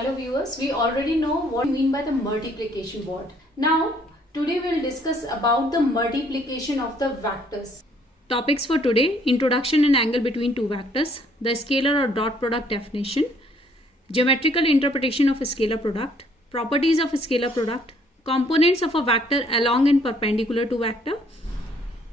Hello viewers, we already know what we mean by the multiplication word. Now, today we will discuss about the multiplication of the vectors. Topics for today: introduction and angle between two vectors, the scalar or dot product definition, geometrical interpretation of a scalar product, properties of a scalar product, components of a vector along and perpendicular to vector,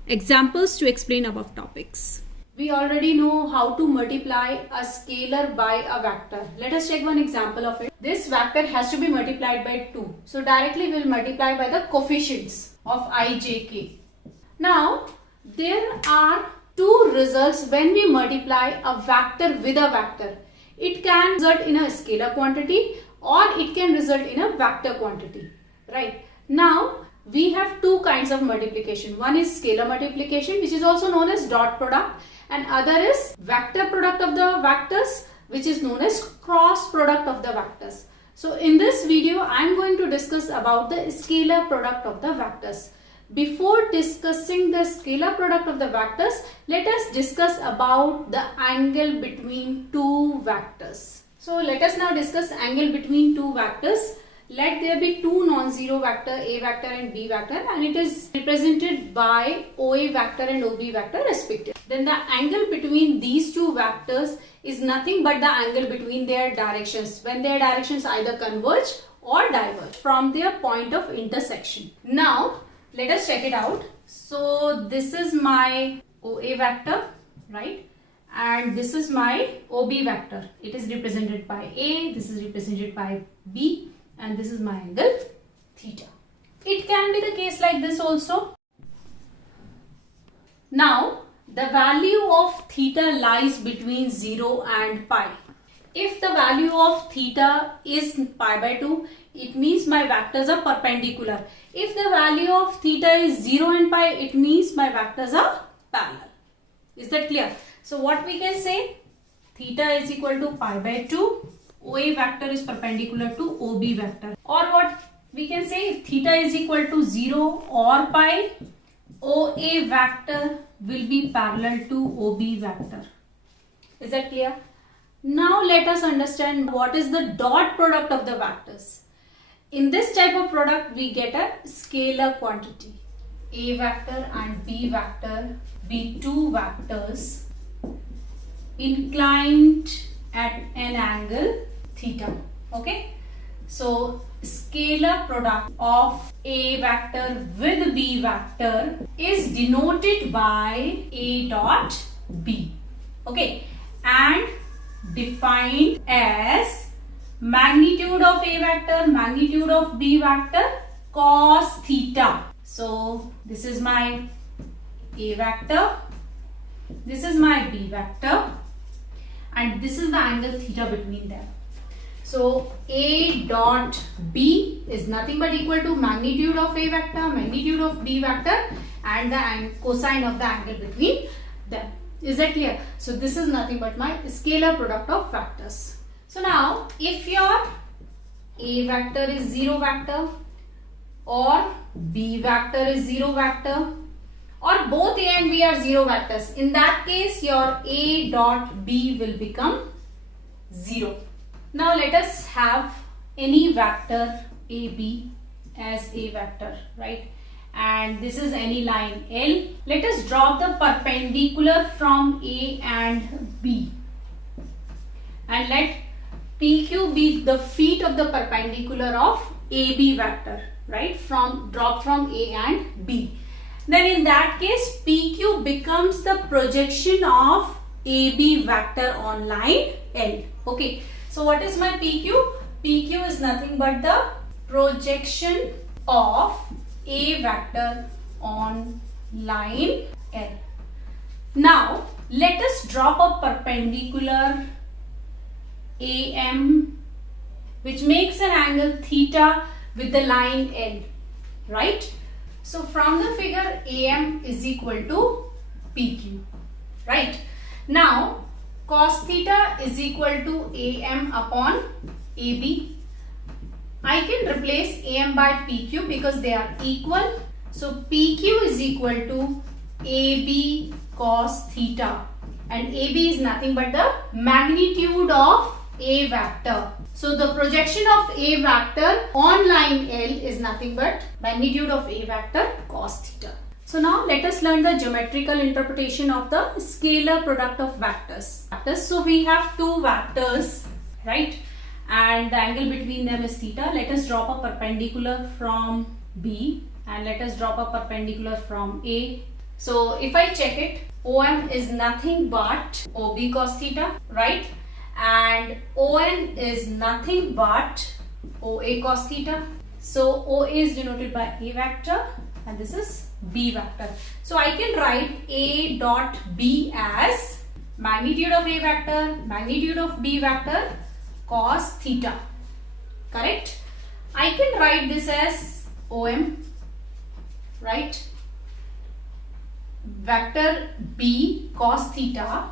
examples to explain above topics. We already know how to multiply a scalar by a vector. Let us check one example of it. This vector has to be multiplied by 2. So directly we will multiply by the coefficients of I, j, k. Now there are two results when we multiply a vector with a vector. It can result in a scalar quantity or it can result in a vector quantity. Right. Now we have two kinds of multiplication. One is scalar multiplication, which is also known as dot product, and other is vector product of the vectors, which is known as cross product of the vectors. So in this video I am going to discuss about the scalar product of the vectors. Before discussing the scalar product of the vectors, let us discuss about the angle between two vectors. So let us now discuss angle between two vectors. Let there be two non-zero vector, A vector and B vector, and it is represented by OA vector and OB vector respectively. Then the angle between these two vectors is nothing but the angle between their directions, when their directions either converge or diverge from their point of intersection. Now let us check it out. So this is my OA vector, right? And this is my OB vector. It is represented by A, this is represented by B, and this is my angle theta. It can be the case like this also. Now the value of theta lies between 0 and pi. If the value of theta is pi by 2, it means my vectors are perpendicular. If the value of theta is 0 and pi, it means my vectors are parallel. Is that clear? So what we can say? Theta is equal to pi by 2. OA vector is perpendicular to OB vector. Or what we can say, if theta is equal to 0 or pi, OA vector will be parallel to OB vector. Is that clear? Now let us understand what is the dot product of the vectors. In this type of product we get a scalar quantity. A vector and B vector be two vectors inclined at an angle theta. Okay, so scalar product of A vector with B vector is denoted by A dot B. Okay, and defined as magnitude of A vector, magnitude of B vector, cos theta. So this is my A vector, this is my B vector, and this is the angle theta between them. So A dot B is nothing but equal to magnitude of A vector, magnitude of B vector, and the cosine of the angle between them. Is that clear? So this is nothing but my scalar product of vectors. So now if your A vector is 0 vector or B vector is 0 vector, or both A and B are 0 vectors, in that case your A dot B will become 0. Now let us have any vector AB as A vector, right? And this is any line L. Let us draw the perpendicular from A and B, and let PQ be the feet of the perpendicular of AB vector, right? Drop from A and B. Then in that case PQ becomes the projection of AB vector on line L. Okay, so what is my PQ? PQ is nothing but the projection of A vector on line L. Now let us drop a perpendicular AM which makes an angle theta with the line L, right? So from the figure AM is equal to PQ, right? Now cos theta is equal to AM upon AB. I can replace AM by PQ because they are equal. So PQ is equal to AB cos theta, and AB is nothing but the magnitude of A vector. So the projection of A vector on line L is nothing but magnitude of A vector cos theta. So now let us learn the geometrical interpretation of the scalar product of vectors. So we have two vectors, right? And the angle between them is theta. Let us drop a perpendicular from B and let us drop a perpendicular from A. So if I check it, OM is nothing but OB cos theta, right? And ON is nothing but OA cos theta. So OA is denoted by A vector and this is B vector. So I can write A dot B as magnitude of A vector, magnitude of B vector cos theta. Correct? I can write this as OM, right? Vector B cos theta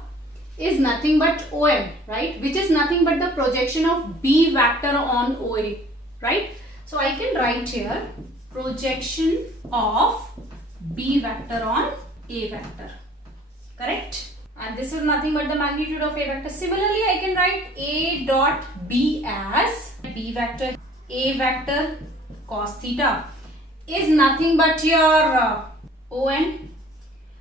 is nothing but OM, right? Which is nothing but the projection of B vector on OA, right? So I can write here projection of B vector on A vector, correct? And this is nothing but the magnitude of A vector. Similarly, I can write A dot B as B vector, A vector cos theta is nothing but your ON.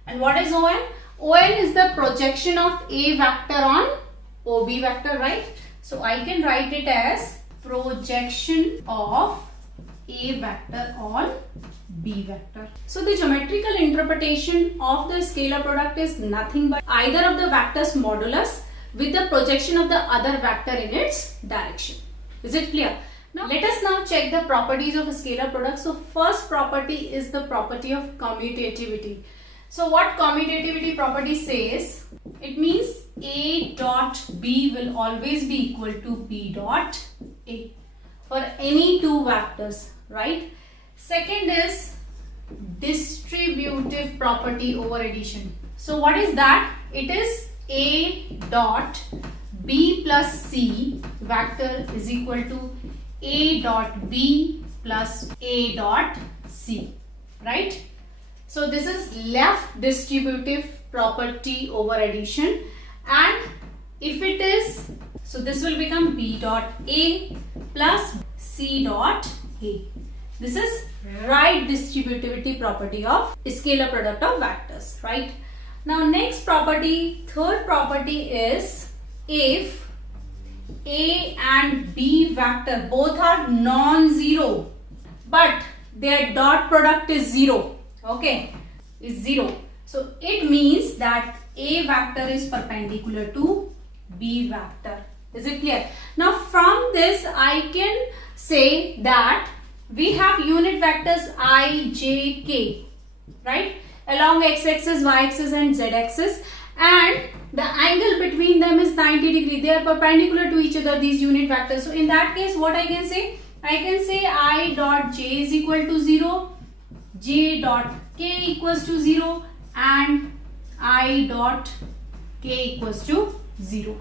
And what is ON? ON is the projection of A vector on OB vector, right? So I can write it as projection of A vector on B vector. So the geometrical interpretation of the scalar product is nothing but either of the vectors modulus with the projection of the other vector in its direction. Is it clear? Now let us now check the properties of a scalar product. So first property is the property of commutativity. So what commutativity property says? It means A dot B will always be equal to B dot A for any two vectors, right? Second is distributive property over addition. So what is that? It is A dot B plus C vector is equal to A dot B plus A dot C, right? So this is left distributive property over addition, and if it is, so this will become B dot A plus C dot A. This is right distributivity property of scalar product of vectors, right? Now next property, third property is if A and B vector both are non-zero but their dot product is zero. Okay, is 0. So it means that A vector is perpendicular to B vector. Is it clear? Now from this I can say that we have unit vectors I, J, K, right? Along x-axis, y-axis and z-axis, and the angle between them is 90 degree. They are perpendicular to each other, these unit vectors. So in that case what I can say? I can say I dot J is equal to 0. J dot K equals to 0 and I dot K equals to 0.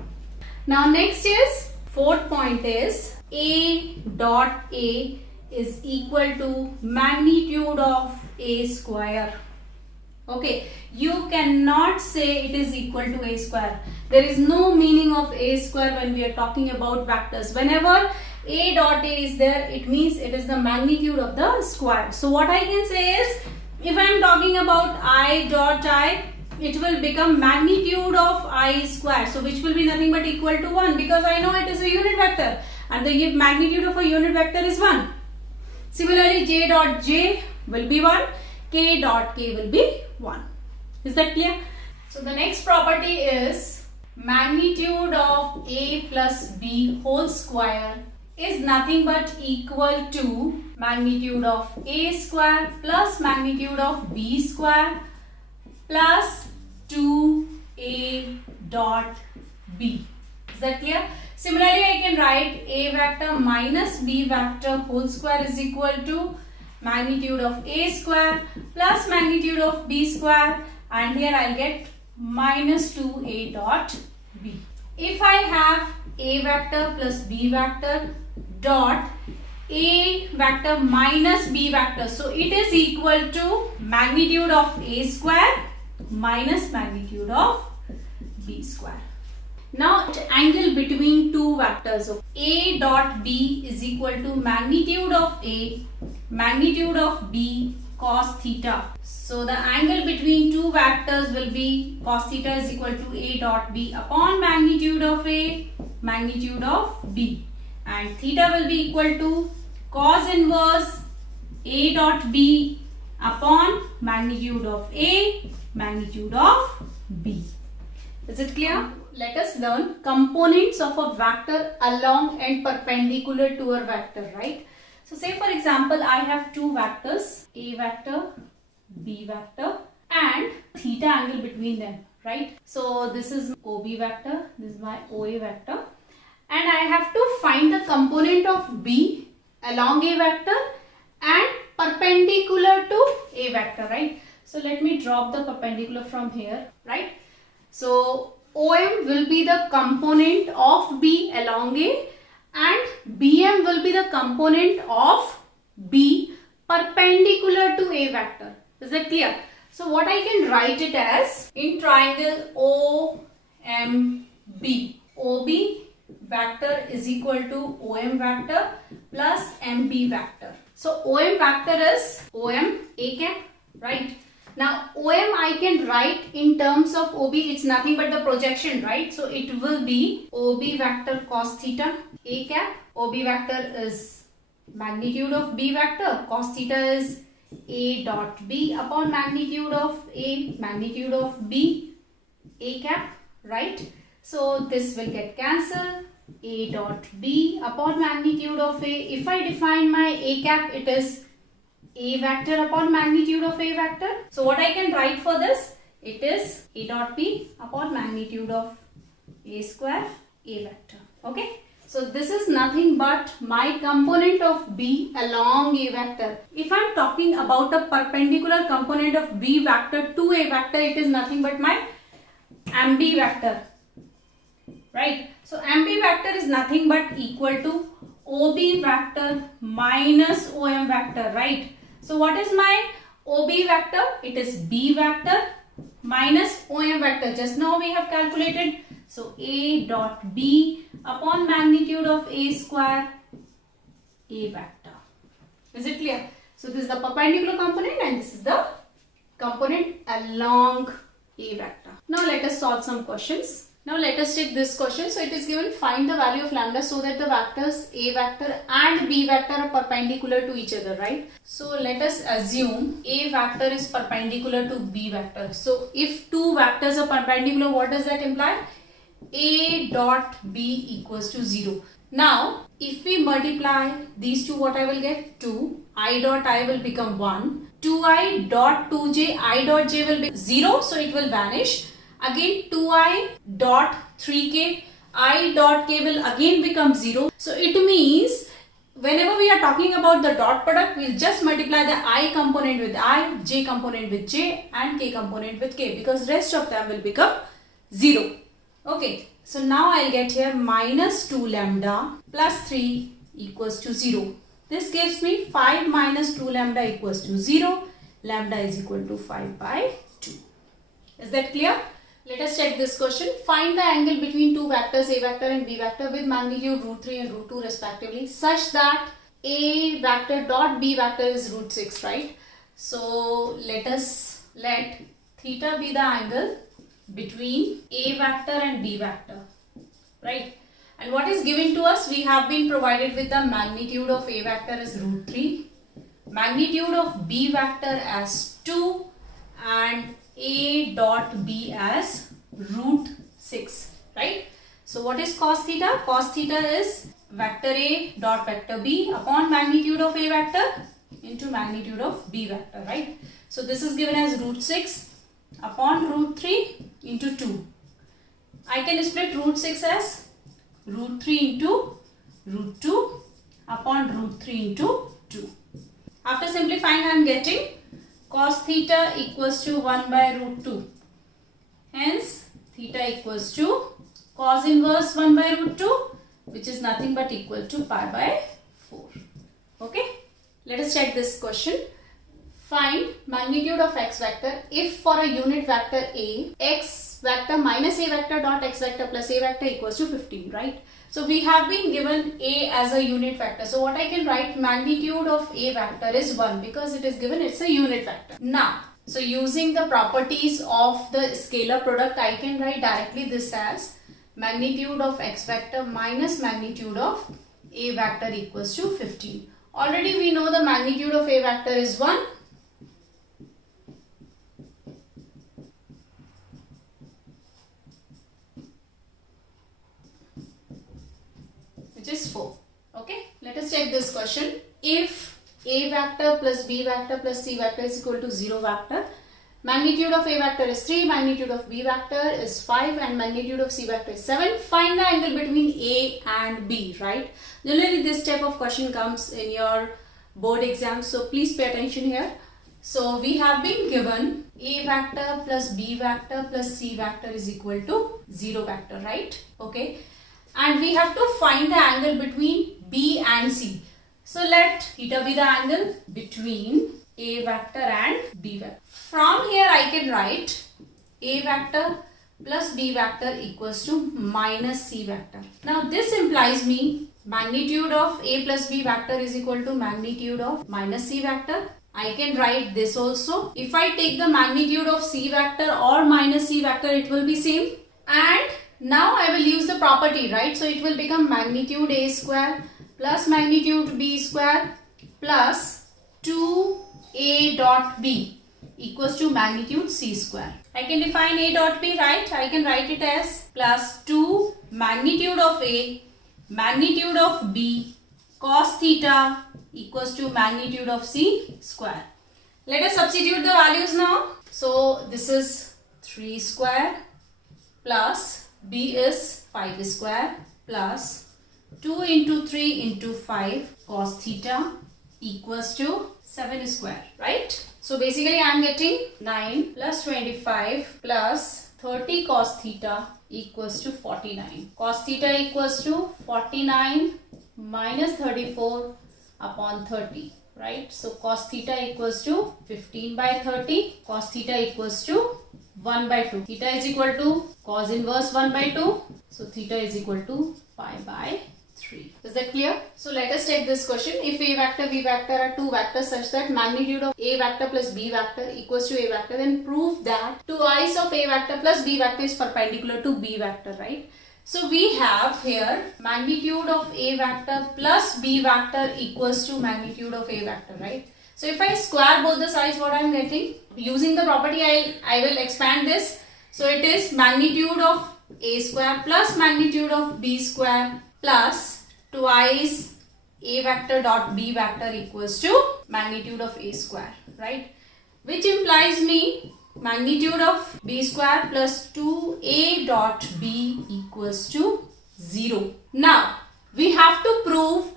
Now next is, fourth point is A dot A is equal to magnitude of A square. Okay, you cannot say it is equal to A square. There is no meaning of A square when we are talking about vectors. Whenever A dot A is there, it means it is the magnitude of the square. So what I can say is, if I am talking about I dot I, it will become magnitude of I square. So which will be nothing but equal to 1, because I know it is a unit vector and the magnitude of a unit vector is 1. Similarly, J dot J will be 1, K dot K will be 1. Is that clear? So the next property is magnitude of A plus B whole square is nothing but equal to magnitude of A square plus magnitude of B square plus 2A dot B. Is that clear? Similarly, I can write A vector minus B vector whole square is equal to magnitude of A square plus magnitude of B square, and here I'll get minus 2A dot B. If I have A vector plus B vector dot A vector minus B vector, so it is equal to magnitude of A square minus magnitude of B square. Now the angle between two two vectors. A dot B is equal to magnitude of A, magnitude of B cos theta. So the angle between two vectors will be cos theta is equal to A dot B upon magnitude of A, magnitude of B, and theta will be equal to cos inverse A dot B upon magnitude of A, magnitude of B. Is it clear? Let us learn components of a vector along and perpendicular to a vector, right? So say for example, I have two vectors, A vector, B vector, and theta angle between them, right? So this is OB vector, this is my OA vector, and I have to find the component of B along A vector and perpendicular to A vector, right? So let me drop the perpendicular from here, right? So OM will be the component of B along A and BM will be the component of B perpendicular to A vector. Is that clear? So what I can write it as in triangle OMB. OB vector is equal to OM vector plus MB vector. So OM vector is OM A cap, right? Now OM I can write in terms of OB, it's nothing but the projection, right? So it will be OB vector cos theta A cap. OB vector is magnitude of B vector, cos theta is A dot B upon magnitude of A, magnitude of B A cap, right? So this will get cancelled. A dot B upon magnitude of A. If I define my A cap, it is A vector upon magnitude of A vector. So what I can write for this? It is A dot B upon magnitude of A square A vector. Okay. So this is nothing but my component of B along A vector. If I am talking about a perpendicular component of B vector to A vector, it is nothing but my MB vector. Right. So MB vector is nothing but equal to OB vector minus OM vector, right? So what is my OB vector? It is B vector minus OM vector. Just now we have calculated. So A dot B upon magnitude of A square A vector. Is it clear? So this is the perpendicular component and this is the component along A vector. Now let us solve some questions. Now let us take this question. So it is given, find the value of lambda so that the vectors A vector and B vector are perpendicular to each other, right? So let us assume A vector is perpendicular to B vector. So if two vectors are perpendicular, what does that imply? A dot B equals to 0. Now if we multiply these two, what I will get? 2. I dot I will become 1. 2I dot 2j, I dot j will be 0, so it will vanish. Again 2I dot 3k, I dot k will again become 0. So it means whenever we are talking about the dot product, we'll just multiply the I component with I, j component with j and k component with k, because rest of them will become 0. Okay, so now I'll get here minus 2 lambda plus 3 equals to 0. This gives me 5 minus 2 lambda equals to 0. Lambda is equal to 5 by 2. Is that clear? Let us check this question. Find the angle between two vectors A vector and B vector with magnitude √3 and √2 respectively, such that A vector dot B vector is √6, right? So let theta be the angle between A vector and B vector, right? And what is given to us? We have been provided with the magnitude of A vector is √3, magnitude of B vector as 2 and A dot B as √6, right? So what is cos theta? Cos theta is vector A dot vector B upon magnitude of A vector into magnitude of B vector, right? So this is given as √6 upon √3 into 2. I can split √6 as √3 into √2 upon √3 into 2. After simplifying, I am getting cos theta equals to 1 by √2. Hence, theta equals to cos inverse 1 by √2, which is nothing but equal to pi by 4. Okay. Let us check this question. Find magnitude of x vector if for a unit vector A, x vector minus a vector dot x vector plus a vector equals to 15, right? So we have been given A as a unit vector. So what I can write, magnitude of A vector is 1 because it is given it's a unit vector. Now, so using the properties of the scalar product, I can write directly this as magnitude of x vector minus magnitude of A vector equals to 15. Already we know the magnitude of A vector is 1. Which is 4. Okay, let us check this question. If A vector plus B vector plus C vector is equal to 0 vector, magnitude of A vector is 3, magnitude of B vector is 5 and magnitude of C vector is 7. Find the angle between A and B, right? Generally this type of question comes in your board exam, so please pay attention here. So we have been given A vector plus B vector plus C vector is equal to 0 vector, right? Okay. And we have to find the angle between B and C. So let theta be the angle between A vector and B vector. From here I can write A vector plus B vector equals to minus C vector. Now this implies me magnitude of A plus B vector is equal to magnitude of minus C vector. I can write this also. If I take the magnitude of C vector or minus C vector, it will be same. And now I will use the property, right? So it will become magnitude A square plus magnitude B square plus 2A dot B equals to magnitude C square. I can define A dot B, right? I can write it as plus 2 magnitude of A, magnitude of B, cos theta equals to magnitude of C square. Let us substitute the values now. So this is 3 square plus B is 5 square plus 2 into 3 into 5 cos theta equals to 7 square, right? So basically I am getting 9 plus 25 plus 30 cos theta equals to 49. Cos theta equals to 49 minus 34 upon 30, right? So cos theta equals to 15 by 30. Cos theta equals to 1 by 2. Theta is equal to cos inverse 1 by 2. So theta is equal to pi by 3. Is that clear? So let us take this question. If A vector, B vector are two vectors such that magnitude of A vector plus B vector equals to A vector, then prove that twice of A vector plus B vector is perpendicular to B vector, right? So we have here magnitude of A vector plus B vector equals to magnitude of A vector, right? So if I square both the sides, what I am getting? Using the property, I will expand this. So it is magnitude of A square plus magnitude of B square plus twice A vector dot B vector equals to magnitude of A square, right? Which implies me magnitude of B square plus 2A dot B equals to 0. Now we have to prove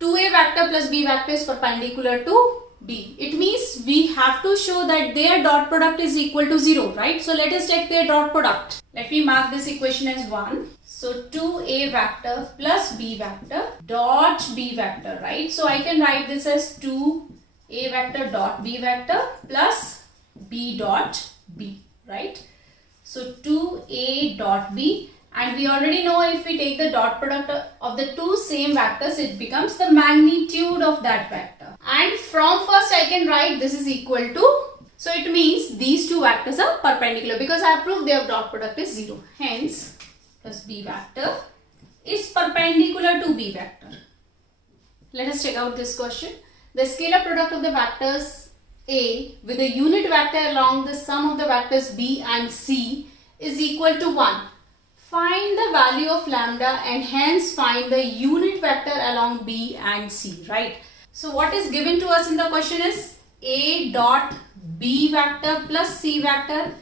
2A vector plus B vector is perpendicular to B. It means we have to show that their dot product is equal to 0, right? So let us take their dot product. Let me mark this equation as 1. So 2A vector plus B vector dot B vector, right? So I can write this as 2A vector dot B vector plus B dot B, right? So 2A dot B, and we already know if we take the dot product of the two same vectors, it becomes the magnitude of that vector. And from first I can write this is equal to, so it means these two vectors are perpendicular because I have proved their dot product is 0. Hence, plus B vector is perpendicular to B vector. Let us check out this question. The scalar product of the vectors A with a unit vector along the sum of the vectors B and C is equal to 1. Find the value of lambda and hence find the unit vector along B and C, right? So what is given to us in the question is A dot B vector plus C vector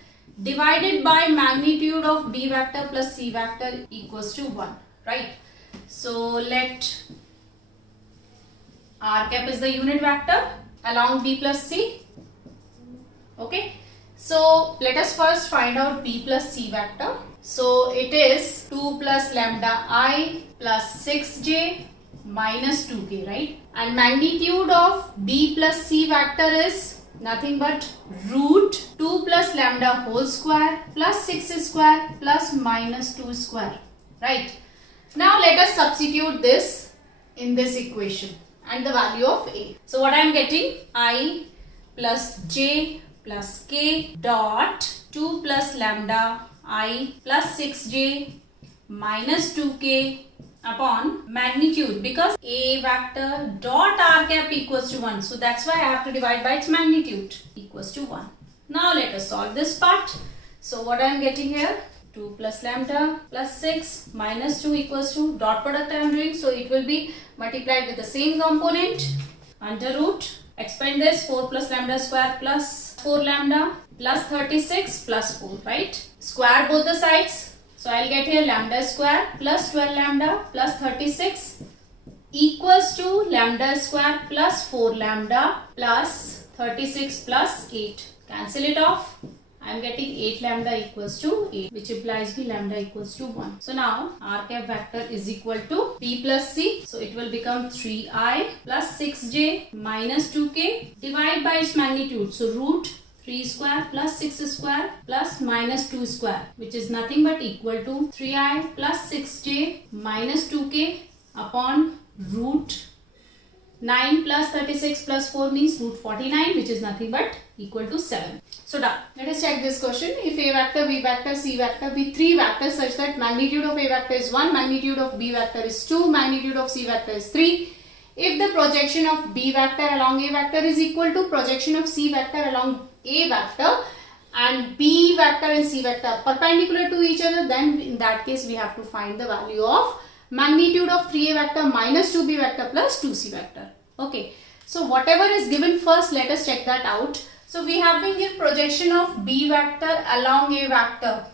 divided by magnitude of B vector plus C vector equals to 1, right? So let R cap is the unit vector along B plus C. Okay, so let us first find out B plus C vector. So it is 2 plus lambda I plus 6j minus 2k, right? And magnitude of B plus C vector is nothing but root 2 plus lambda whole square plus 6 square plus minus 2 square, right? Now let us substitute this in this equation and the value of a. So what I am getting, I plus j plus k dot 2 plus lambda I plus 6j minus 2k upon magnitude, because a vector dot r cap equals to 1. So that's why I have to divide by its magnitude, equals to 1. Now let us solve this part. So what I am getting here, 2 plus lambda plus 6 minus 2 equals to dot product I am doing. So it will be multiplied with the same component, under root. Expand this, 4 plus lambda square plus 4 lambda plus 36 plus 4, right? Square both the sides. So I'll get here lambda square plus 12 lambda plus 36 equals to lambda square plus 4 lambda plus 36 plus 8. Cancel it off. I'm getting 8 lambda equals to 8, which implies me lambda equals to 1. So now r cap vector is equal to p plus c. So it will become 3i plus 6j minus 2k. Divide by its magnitude. So root 3 square plus 6 square plus minus 2 square, which is nothing but equal to 3i plus 6j minus 2k upon root 9 plus 36 plus 4 means root 49, which is nothing but equal to 7. So done. Let us check this question. If a vector, b vector, c vector be 3 vectors such that magnitude of a vector is 1, magnitude of b vector is 2, magnitude of c vector is 3. If the projection of b vector along a vector is equal to projection of c vector along a vector and b vector and c vector are perpendicular to each other, then in that case we have to find the value of magnitude of 3a vector minus 2b vector plus 2c vector. Okay, so whatever is given first, let us check that out. So we have been given projection of b vector along a vector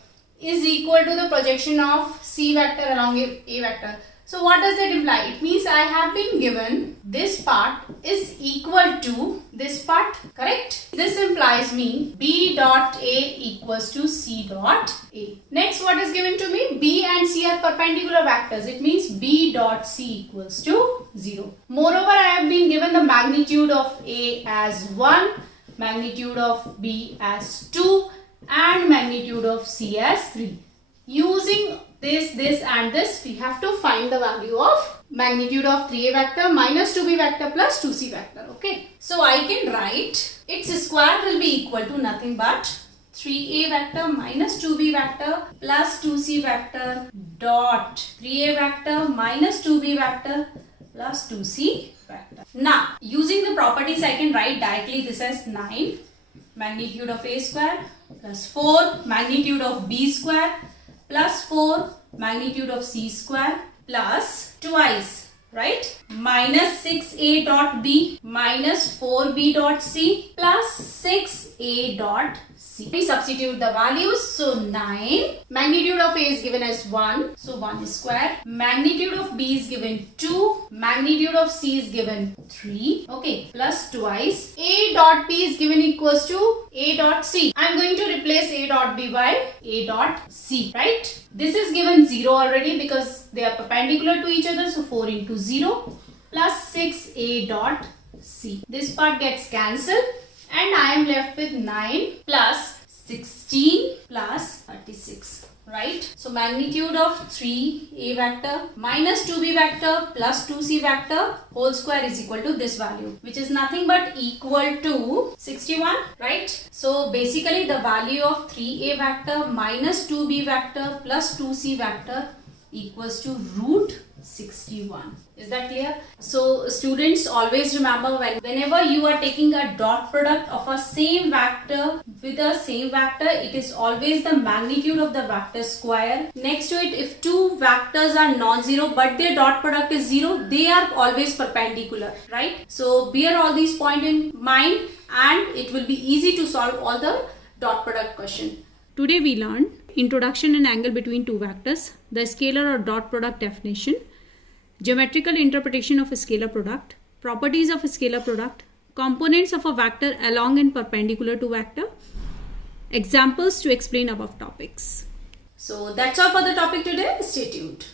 is equal to the projection of c vector along a vector. So what does that imply? It means I have been given this part is equal to this part, correct? This implies me b dot a equals to c dot a. Next, what is given to me? B and c are perpendicular vectors. It means b dot c equals to 0. Moreover, I have been given the magnitude of a as 1, magnitude of b as 2 and magnitude of c as 3. Using this and this, we have to find the value of magnitude of 3a vector minus 2b vector plus 2c vector. Okay, so I can write its square will be equal to nothing but 3a vector minus 2b vector plus 2c vector dot 3a vector minus 2b vector plus 2c vector. Now, using the properties, I can write directly this as 9 magnitude of a square plus 4 magnitude of b square plus 4 magnitude of c square plus twice, right, minus 6a dot b minus 4b dot c plus 6a dot c. We substitute the values. So 9, magnitude of a is given as 1, so 1 is square. Magnitude of b is given 2, magnitude of c is given 3, okay, plus twice a dot b is given equals to a dot c. I am going to replace a dot b by a dot c, right? This is given 0 already because they are perpendicular to each other, so 4 into 0 plus 6a dot c. This part gets cancelled and I am left with 9 plus 16 plus 36, right? So magnitude of 3a vector minus 2b vector plus 2c vector whole square is equal to this value, which is nothing but equal to 61, right? So basically the value of 3a vector minus 2b vector plus 2c vector equals to root 61. Is that clear? So students, always remember whenever you are taking a dot product of a same vector with a same vector, it is always the magnitude of the vector square. Next to it, if two vectors are non-zero but their dot product is 0, they are always perpendicular, right? So bear all these points in mind and it will be easy to solve all the dot product question. Today we learned introduction and angle between two vectors, the scalar or dot product definition, geometrical interpretation of a scalar product, properties of a scalar product, components of a vector along and perpendicular to vector, examples to explain above topics. So that's all for the topic today. Stay tuned.